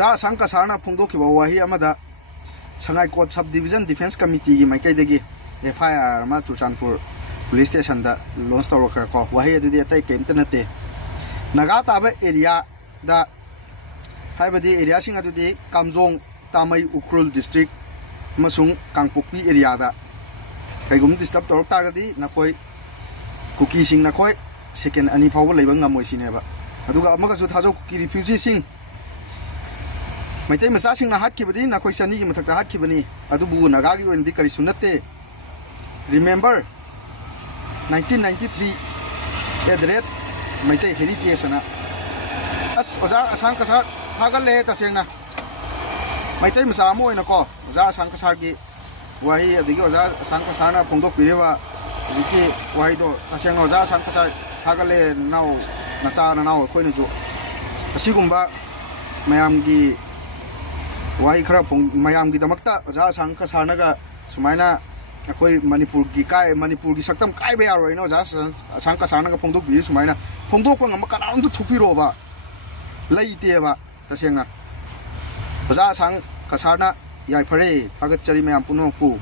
Oza Sangka Sarna Pungdoki Wahi Amada Sangai Court Subdivision Defense Committee Maikai Degi FIR Ma Churchanpur Police Station da Lone Star Worker ko Wahi Adi Atai Kemtanate Nagata area da Haibadi area Sing Adi Kamzong Tamai Ukrul District Masung Kangpukpi area da Kaigum disturb Torok Targadi Nakoi Kuki Sing Nakoi second Ani Power Labang Amoisineva Aduga Amakasu Tazo Ki refugee Sing Maitai Masasing na hat kibadi na koi sani ki mathakta hat kibani adubu nagagi ondi kari sunate remember 1993 at red Maitai heritage ana as oza asang kasar hagal le taseng na Maitai masamo ina ko oza asang kasar gi wahi adigi oza asang kasar na phongdok pirewa jiki wahi do taseng na oza asang kasar hagal le naw nacha na naw khoi nu ju asigumba mayam gi Wahi khara mayam gi damakta oza Sangka Sarnaga sumaina akoi Manipur gi saktam kai be yaro ino oza Sangka Sarnaga phongdok bi sumaina phongdok ko ngam kanam du thupiro ba leite ba tasengna oza Sangka Sarna yai phare thagat chari mayam puno ku